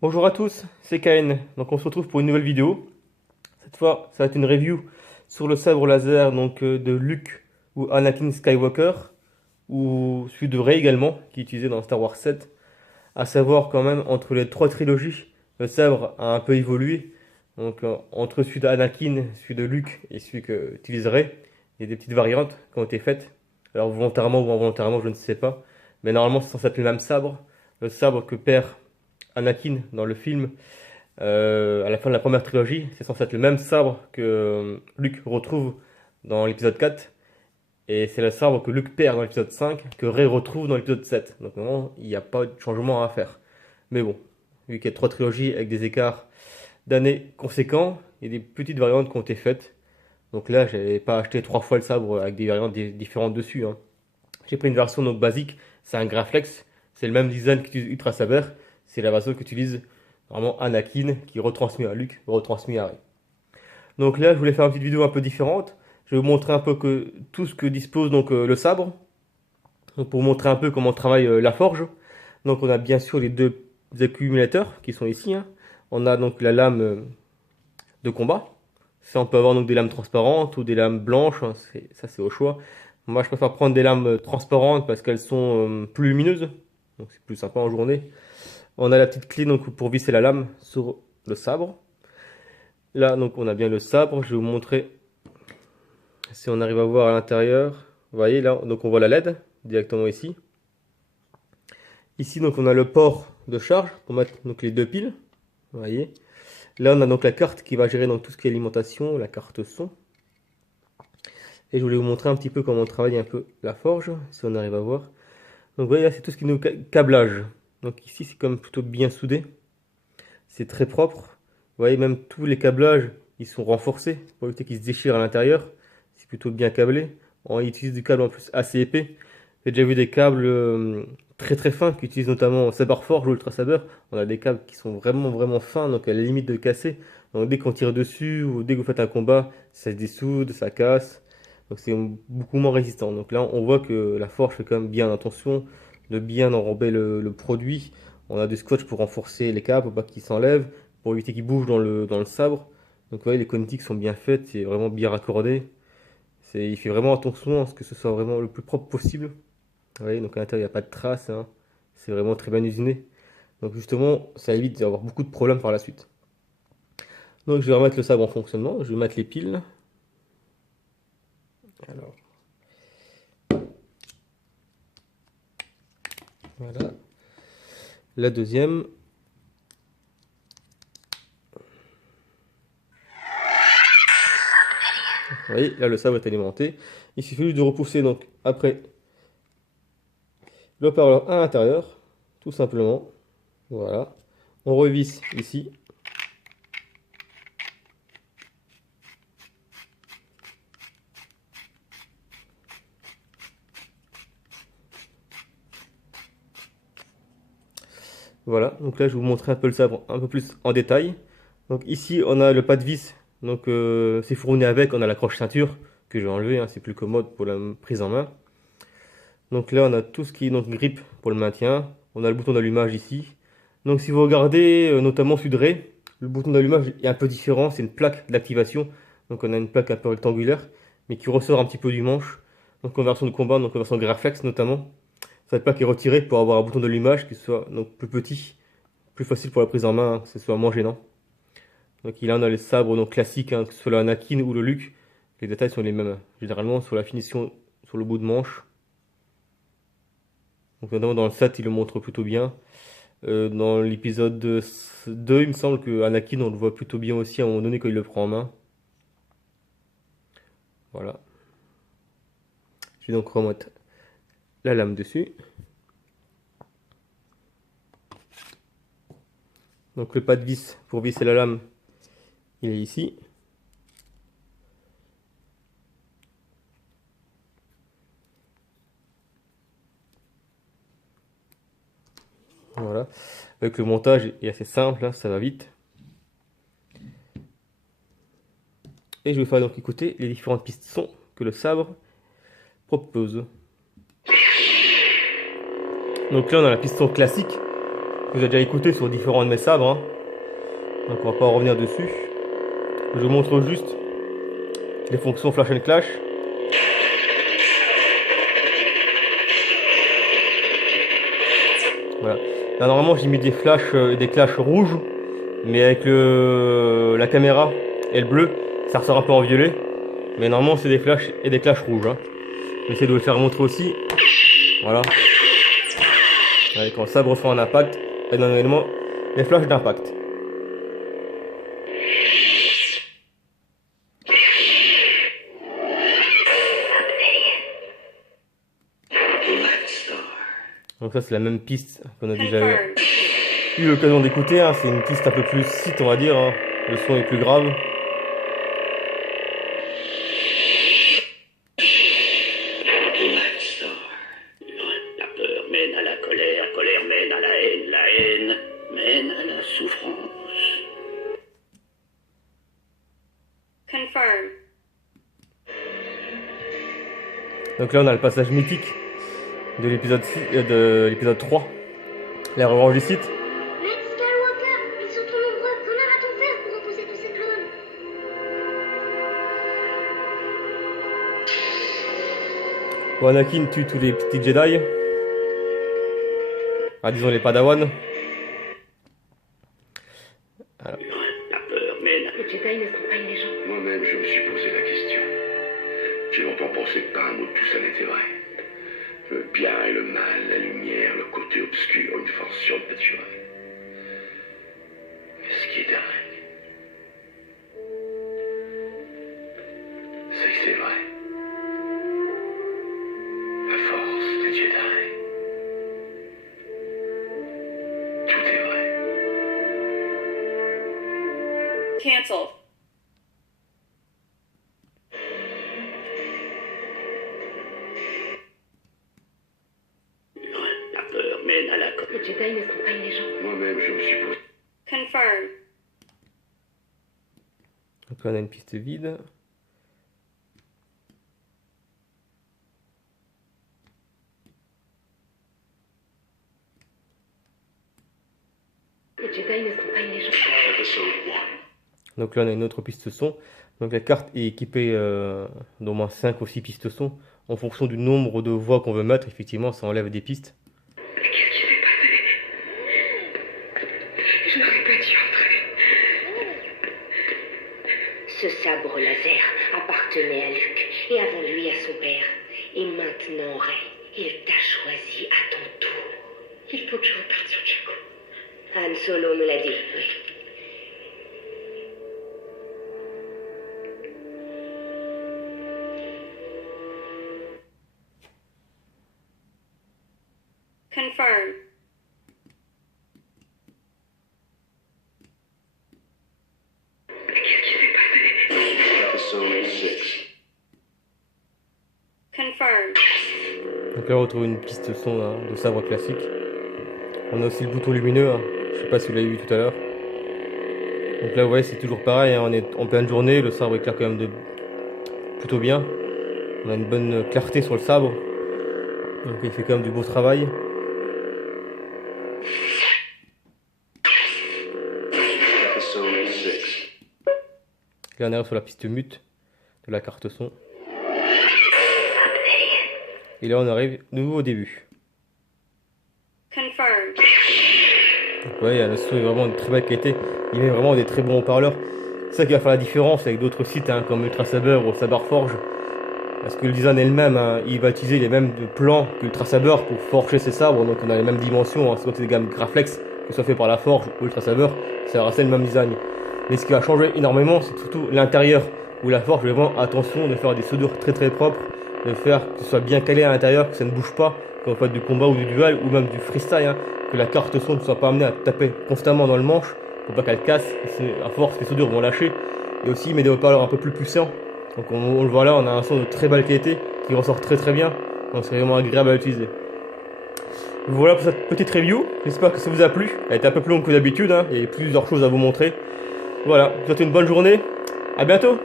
Bonjour à tous, c'est KN. Donc on se retrouve pour une nouvelle vidéo. Cette fois, ça va être une review sur le sabre laser de Luke ou Anakin Skywalker ou celui de Rey également qui est utilisé dans Star Wars 7. À savoir quand même entre les trois trilogies, le sabre a un peu évolué. Entre celui d'Anakin, celui de Luke et celui que utilise Rey, il y a des petites variantes qui ont été faites. Alors volontairement ou involontairement, je ne sais pas. Mais normalement, c'est censé être le même sabre. Le sabre que perd Anakin dans le film, à la fin de la première trilogie, c'est censé être le même sabre que Luke retrouve dans l'épisode 4. Et c'est le sabre que Luke perd dans l'épisode 5, que Rey retrouve dans l'épisode 7. Donc vraiment, il n'y a pas de changement à faire. Mais bon, vu qu'il y a trois trilogies avec des écarts d'années conséquents, il y a des petites variantes qui ont été faites. Donc là, j'avais pas acheté trois fois le sabre avec des variantes différentes dessus, hein. J'ai pris une version donc basique, c'est un Graflex, c'est le même design qu'utilise Ultra Saber, c'est la version qu'utilise vraiment Anakin qui retransmet à Luke, retransmet à Rey. Donc là, je voulais faire une petite vidéo un peu différente. Je vais vous montrer un peu que tout ce que dispose le sabre, donc pour vous montrer un peu comment travaille la forge. Donc on a bien sûr les deux accumulateurs qui sont ici, hein. On a donc la lame de combat. Ça, on peut avoir donc des lames transparentes ou des lames blanches, hein, ça c'est au choix. Moi, je préfère prendre des lames transparentes parce qu'elles sont plus lumineuses, donc c'est plus sympa en journée. On a la petite clé donc pour visser la lame sur le sabre. Là, donc on a bien le sabre. Je vais vous montrer si on arrive à voir à l'intérieur. Vous voyez là, donc on voit la LED directement ici. Ici, donc on a le port de charge pour mettre donc les deux piles. Vous voyez. Là, on a donc la carte qui va gérer donc tout ce qui est alimentation, la carte son. Et je voulais vous montrer un petit peu comment on travaille un peu la forge, si on arrive à voir. Donc vous voyez là, c'est tout ce qui est câblage. Donc ici, c'est quand même plutôt bien soudé. C'est très propre. Vous voyez, même tous les câblages, ils sont renforcés pour éviter qu'ils se déchirent à l'intérieur. C'est plutôt bien câblé. On utilise du câble en plus assez épais. J'ai déjà vu des câbles très très fins qui utilisent notamment Saber Forge ou Ultra Saber. On a des câbles qui sont vraiment fins, donc à la limite de casser. Donc dès qu'on tire dessus ou dès que vous faites un combat, ça se dessoude, ça casse. Donc c'est beaucoup moins résistant. Donc là, on voit que la forge fait quand même bien attention de bien enrober le produit. On a du scotch pour renforcer les câbles, pour pas qu'ils s'enlèvent, pour éviter qu'ils bougent dans le sabre. Donc vous voyez, les connectiques sont bien faites, c'est vraiment bien raccordé. Il fait vraiment attention à ce que ce soit vraiment le plus propre possible. Vous voyez, donc à l'intérieur, il n'y a pas de traces, hein. C'est vraiment très bien usiné. Donc justement, ça évite d'avoir beaucoup de problèmes par la suite. Donc je vais remettre le sabre en fonctionnement, je vais mettre les piles. Alors, voilà. La deuxième. Vous voyez, là le sabre est alimenté. Il suffit juste de repousser donc après le haut-parleur à l'intérieur, tout simplement. Voilà. On revisse ici. Voilà, donc là je vais vous montrer un peu le sabre un peu plus en détail. Donc ici on a le pas de vis, c'est fourni avec, on a l'accroche ceinture que je vais enlever, hein, c'est plus commode pour la prise en main. Donc là on a tout ce qui est donc grip pour le maintien, on a le bouton d'allumage ici. Donc si vous regardez notamment celui de Rey, le bouton d'allumage est un peu différent, c'est une plaque d'activation. Donc on a une plaque un peu rectangulaire, mais qui ressort un petit peu du manche. Donc en version de combat, donc en version Graflex notamment. Cette plaque est retirée pour avoir un bouton d'allumage qui soit donc plus petit, plus facile pour la prise en main, hein, que ce soit moins gênant. Donc là on a les sabres donc classiques, hein, que ce soit le Anakin ou le Luke, les détails sont les mêmes. Généralement sur la finition sur le bout de manche. Donc notamment dans le 7 il le montre plutôt bien. Dans l'épisode 2 il me semble que Anakin on le voit plutôt bien aussi à un moment donné quand il le prend en main. Voilà. Je vais donc remettre la lame dessus. Donc le pas de vis pour visser la lame, il est ici. Voilà. Avec le montage est assez simple, hein, ça va vite. Et je vais faire donc écouter les différentes pistes son que le sabre propose. Donc là on a la piste son classique que vous avez déjà écouté sur différents de mes sabres, hein. Donc on va pas revenir dessus. Je vous montre juste les fonctions flash and clash. Voilà. Là, normalement j'ai mis des flashs et des clashs rouges, mais avec la caméra et le bleu, ça ressort un peu en violet. Mais normalement c'est des flashs et des clashs rouges, hein. Je vais essayer de vous le faire montrer aussi. Voilà. Allez, quand le sabre fait un impact, et donne également les flashs d'impact. Donc ça c'est la même piste qu'on a déjà eu l'occasion d'écouter, hein. C'est une piste un peu plus site, on va dire, hein. Le son est plus grave. La peur mène à la colère, colère mène à la haine mène à la souffrance. Confirm. Donc là on a le passage mythique de l'épisode 3, la revanche du site. Mais Skywalker, ils sont trop nombreux, comment va-t-on faire pour repousser tous ces clones? Où Anakin tue tous les petits Jedi. Ah, disons les Padawan. Voilà. La peur mène à... Les Jedi ne sont pas une légende. Moi-même, je me suis posé la question. J'ai longtemps pensé que par un mot tout ça n'était vrai. Le bien et le mal, la lumière, le côté obscur, une force surnaturelle. Mais ce qui est dingue, c'est que c'est vrai. La force des Jedi. Tout est vrai. Cancel. La peur mène à la colère. Les Jedi ne sont pas une légende. Moi-même, je me suis posé. Confirm. Donc là on a une piste vide. Les Jedi ne sont pas une légende. Donc là on a une autre piste son. Donc la carte est équipée d'au moins 5 ou 6 pistes son. En fonction du nombre de voix qu'on veut mettre, effectivement ça enlève des pistes. Mais qu'est-ce qui s'est passé? Je n'aurais pas dû entrer. Ce sabre laser appartenait à Luke et avant lui à son père. Et maintenant, Rey, il t'a choisi à ton tour. Il faut que je reparte sur Jakku. Han Solo me l'a dit, oui. Confirm. Mais qu'est-ce qui s'est passé? Episode 6. Confirm. Donc là on retrouve une piste son hein, de sabre classique. On a aussi le bouton lumineux, hein. Je sais pas si vous l'avez vu tout à l'heure. Donc là vous voyez c'est toujours pareil, hein. On est en pleine journée, le sabre éclaire quand même plutôt bien. On a une bonne clarté sur le sabre. Donc il fait quand même du beau travail. Episode 6. Là on arrive sur la piste mute de la carte son. Et là on arrive de nouveau au début. Confirm. Donc ouais, le son est vraiment de très belle qualité. Il met vraiment des très bons haut-parleurs. C'est ça qui va faire la différence avec d'autres sites hein, comme Ultra Saber ou Saber Forge. Parce que le design elle-même, hein, il va utiliser les mêmes plans que Ultra Saber pour forger ses sabres. Donc on a les mêmes dimensions. Hein. C'est comme des gammes Graflex, que ce soit fait par la Forge ou Ultra Saber, ça reste le même design. Mais ce qui va changer énormément, c'est surtout l'intérieur. Où la Forge fait vraiment attention de faire des soudures très très propres. De faire que ce soit bien calé à l'intérieur, que ça ne bouge pas. Quand on fait du combat ou du duel ou même du freestyle. Hein, que la carte son ne soit pas amenée à taper constamment dans le manche. Faut pas qu'elle casse. À force, les soudures vont lâcher. Et aussi, il met des haut-parleurs un peu plus puissants. Donc on le voit là, on a un son de très belle qualité qui ressort très très bien. Donc c'est vraiment agréable à utiliser. Voilà pour cette petite review. J'espère que ça vous a plu. Elle était un peu plus longue que d'habitude. Hein. Il y a plusieurs choses à vous montrer. Voilà, je vous souhaite une bonne journée. À bientôt.